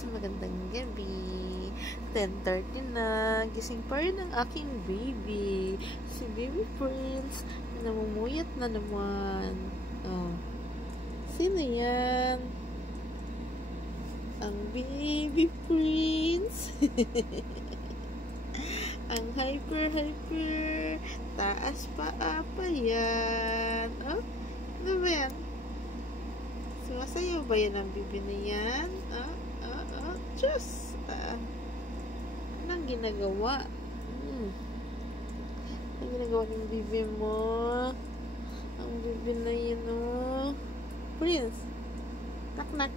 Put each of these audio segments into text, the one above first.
Friends, magandang gabi. 10:30 na. Gising pa rin ang aking baby. Si Baby Prince. Namumuyat na naman. Oh. Sino yan? Ang Baby Prince. Ang hyper. Taas pa apa yan? Oh? Ano ba yan? Sumasayaw ba yan ang bibi na yan? Diyos! Anong ginagawa? Anong ginagawa ng bibi mo? Ang bibi na yun, oh. Prince! Nak-nak!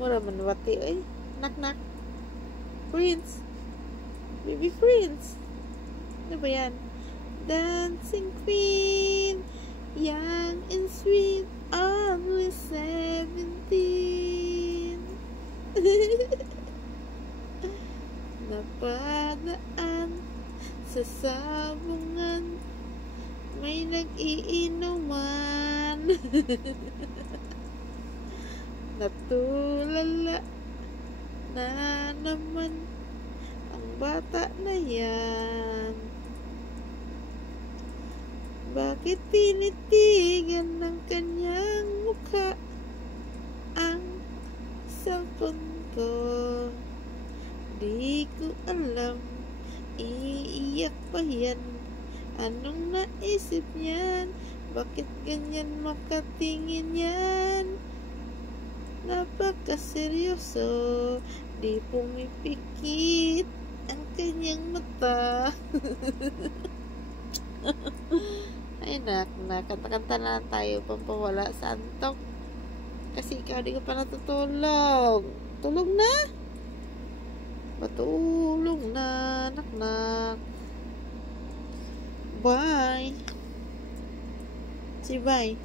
Mura man wati, eh. Nak-nak! Prince! Baby Prince! Ano ba yan? Dancing Queen! Young and sweet, always 17. Napadaan sa sabungan, may nag-iinuman. Natulala na naman ang bata na yan. Bakit tinitigan ng kanyang mukha ang cellphone ko? Di ko alam, iiyak pa yan. Anong naisip niyan? Bakit ganyan makatingin yan? Napakaseryoso, di pumipikit ang kanyang mata. Ay kanta-kanta na tayo pampawala sa antok. Kasi ikaw di ka pa natutulog. Tulog na? Patulog na, nak-nak. Bye. Say bye.